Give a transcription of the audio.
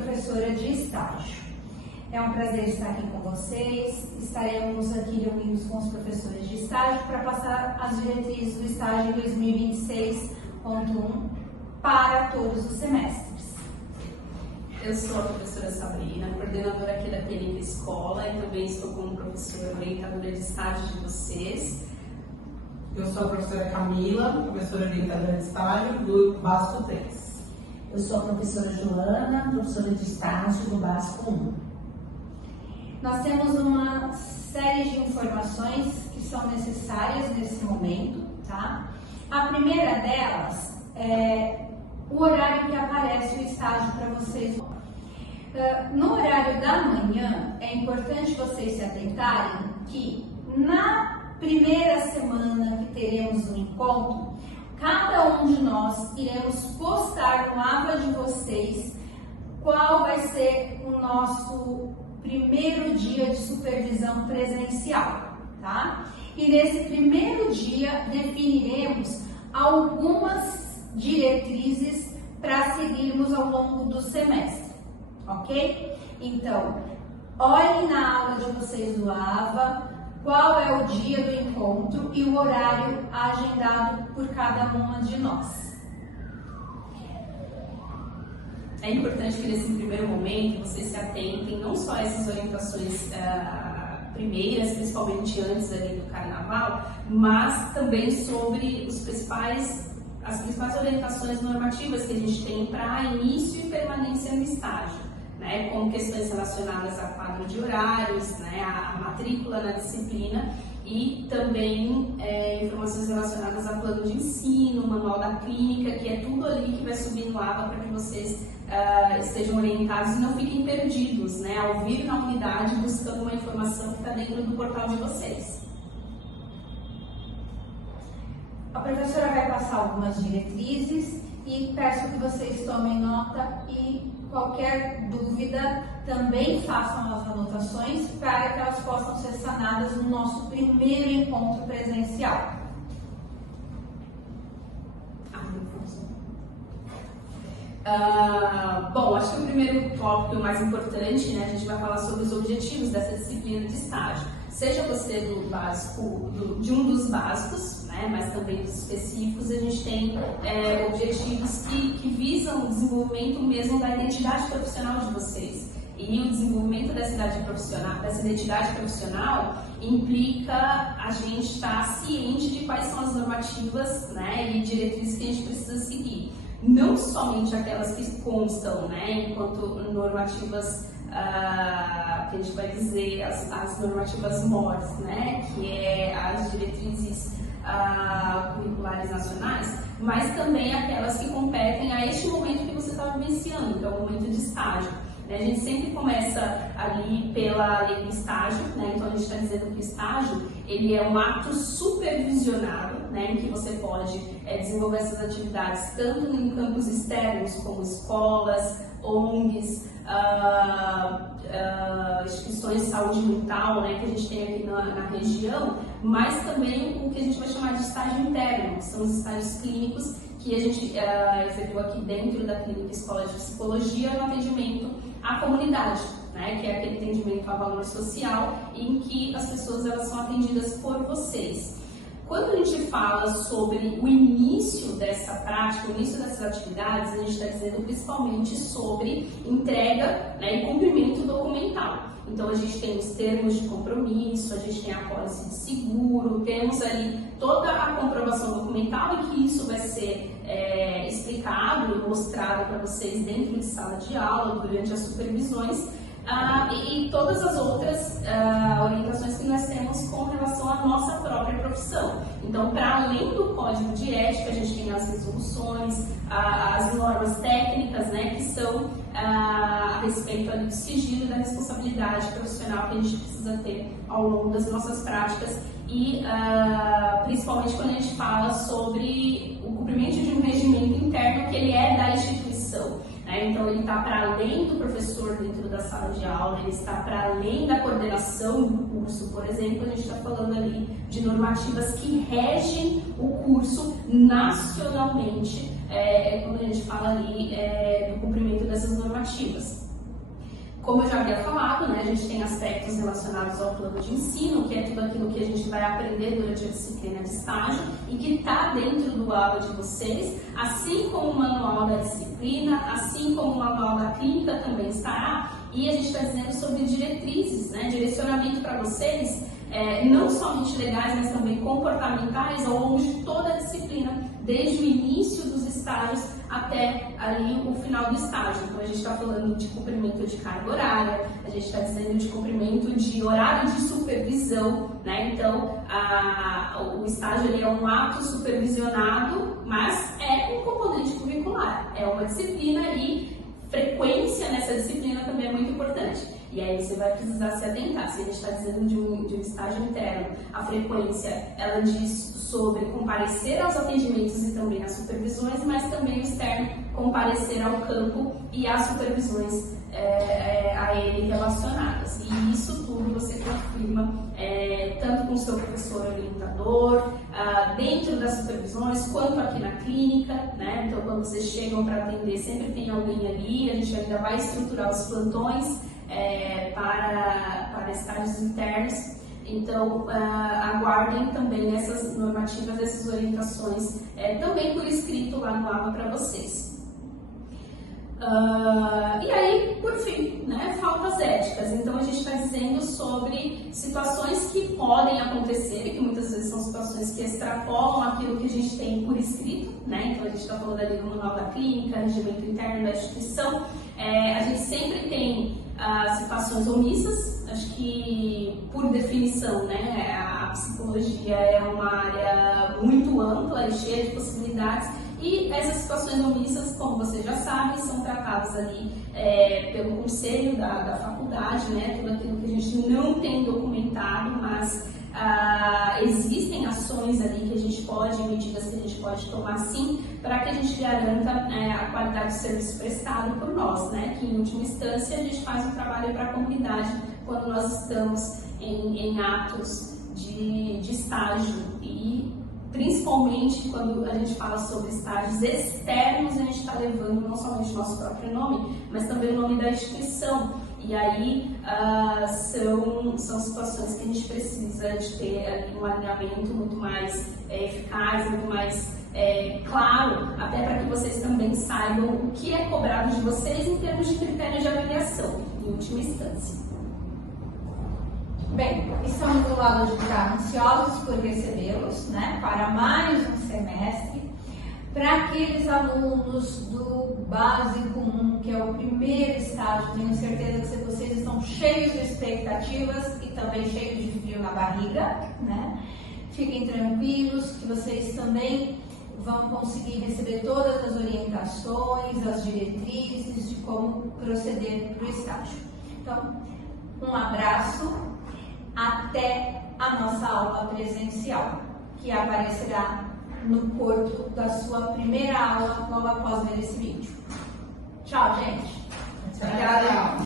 professora de estágio. É um prazer estar aqui com vocês. Estaremos aqui reunidos com os professores de estágio para passar as diretrizes do estágio 2026.1 para todos os semestres. Eu sou a professora Sabrina, coordenadora aqui da Clínica Escola e também estou como professora orientadora de estágio de vocês. Eu sou a professora Camila, professora orientadora de estágio do Basco 3. Eu sou a professora Joana, professora de estágio do Basco 1. Nós temos uma série de informações que são necessárias nesse momento, tá? A primeira delas é o horário que aparece o estágio para vocês. No horário da manhã, é importante vocês se atentarem que na primeira semana que teremos um encontro, cada um de nós iremos postar no aba de vocês qual vai ser o nosso primeiro dia de supervisão presencial, tá? E nesse primeiro dia definiremos algumas diretrizes para seguirmos ao longo do semestre, ok? Então, olhem na aula de vocês do AVA qual é o dia do encontro e o horário agendado por cada uma de nós. É importante que nesse primeiro momento vocês se atentem não só a essas orientações primeiras, principalmente antes ali do carnaval, mas também sobre as principais orientações normativas que a gente tem para início e permanência no estágio, né, como questões relacionadas a quadro de horários, né, a matrícula na disciplina e também informações relacionadas a plano de ensino, manual da clínica, que é tudo ali que vai subir no AVA para que vocês estejam orientados e não fiquem perdidos, né, ao vir na unidade buscando uma informação que está dentro do portal de vocês. A professora vai passar algumas diretrizes e peço que vocês tomem nota e qualquer dúvida também façam as anotações para que elas possam ser sanadas no nosso primeiro encontro presencial. Bom, acho que o primeiro tópico mais importante, né, a gente vai falar sobre os objetivos dessa disciplina de estágio. Seja você do básico, de um dos básicos, né, mas também dos específicos, a gente tem objetivos que visam o desenvolvimento mesmo da identidade profissional de vocês. E o desenvolvimento dessa identidade profissional implica a gente estar ciente de quais são as normativas, né, e diretrizes que a gente precisa seguir. Não somente aquelas que constam, né, enquanto normativas que a gente vai dizer as normativas MORs, né, que é as diretrizes curriculares nacionais, mas também aquelas que competem a este momento que você está vivenciando, que é o momento de estágio. A gente sempre começa ali pela lei do estágio, né? Então a gente está dizendo que o estágio ele é um ato supervisionado, né? Em que você pode desenvolver essas atividades tanto em campos externos como escolas, ONGs, instituições de saúde mental, né? Que a gente tem aqui na região, mas também o que a gente vai chamar de estágio interno, que são os estágios clínicos que a gente efetua aqui dentro da Clínica Escola de Psicologia no atendimento à comunidade, né, que é aquele atendimento a valor social em que as pessoas elas são atendidas por vocês. Quando a gente fala sobre o início dessa prática, o início dessas atividades, a gente está dizendo principalmente sobre entrega, né, e cumprimento documental. Então a gente tem os termos de compromisso, a gente tem a pólice de seguro, temos ali toda a comprovação documental e que isso vai ser explicado e mostrado para vocês dentro de sala de aula, durante as supervisões, e todas as outras orientações que nós temos com relação à nossa própria profissão. Então, para além do código de ética, a gente tem as resoluções, as normas técnicas, né, que são a respeito ali do sigilo e da responsabilidade profissional que a gente precisa ter ao longo das nossas práticas e principalmente quando a gente fala sobre o cumprimento de um regimento interno que ele é da instituição. Né? Então ele está para além do professor dentro da sala de aula, ele está para além da coordenação do curso, por exemplo, a gente está falando ali de normativas que regem o curso nacionalmente quando a gente fala ali do cumprimento dessas normativas. Como eu já havia falado, né, a gente tem aspectos relacionados ao plano de ensino, que é tudo aquilo que a gente vai aprender durante a disciplina de estágio e que está dentro do aula de vocês, assim como o manual da disciplina, assim como o manual da clínica também estará, e a gente está dizendo sobre diretrizes, né, direcionamento para vocês, não somente legais, mas também comportamentais ao longo de toda a disciplina, desde o início dos estágios até ali o final do estágio. Então a gente está falando de cumprimento de carga horária, a gente está dizendo de cumprimento de horário de supervisão, né? Então o estágio ali é um ato supervisionado, mas é um componente curricular, é uma disciplina e frequência nessa disciplina também é muito importante. E aí você vai precisar se atentar. Se a gente está dizendo de um estágio interno, a frequência ela diz sobre comparecer aos atendimentos e também às supervisões, mas também o externo comparecer ao campo e às supervisões a ele relacionadas. E isso tudo você confirma tanto com o seu professor orientador, dentro das supervisões, quanto aqui na clínica, né? Então quando vocês chegam para atender, sempre tem alguém ali, a gente ainda vai estruturar os plantões para estágios internos. Então, aguardem também essas normativas, essas orientações, também por escrito lá no aula para vocês. E aí, por fim, né, faltas éticas. Então, a gente está dizendo sobre situações que podem acontecer, que muitas vezes são situações que extrapolam aquilo que a gente tem por escrito, né? Então, a gente está falando ali do manual da clínica, regimento interno da instituição. A gente sempre tem situações omissas. Acho que, por definição, né, a psicologia é uma área muito ampla e cheia de possibilidades, e essas situações omissas, como você já sabe, são tratadas ali pelo conselho da faculdade, né, tudo aquilo que a gente não tem documentado, mas existem ações ali que a gente pode, medidas que a gente pode tomar sim, para que a gente garanta a qualidade do serviço prestado por nós, né? Que em última instância a gente faz um trabalho para a comunidade quando nós estamos em atos de estágio e principalmente quando a gente fala sobre estágios externos, a gente está levando não somente o nosso próprio nome, mas também o nome da instituição. E aí são situações que a gente precisa de ter um alinhamento muito mais eficaz, muito mais claro, até para que vocês também saibam o que é cobrado de vocês em termos de critérios de avaliação, em última instância. Bem, estamos do lado de cá ansiosos por recebê-los, né, para mais um semestre. Para aqueles alunos do Básico 1, que é o primeiro estágio, tenho certeza que vocês estão cheios de expectativas e também cheios de frio na barriga, né? Fiquem tranquilos que vocês também vão conseguir receber todas as orientações, as diretrizes de como proceder para o estágio. Então, um abraço, até a nossa aula presencial, que aparecerá no corpo da sua primeira aula logo após ver esse vídeo. Tchau, gente! Obrigada!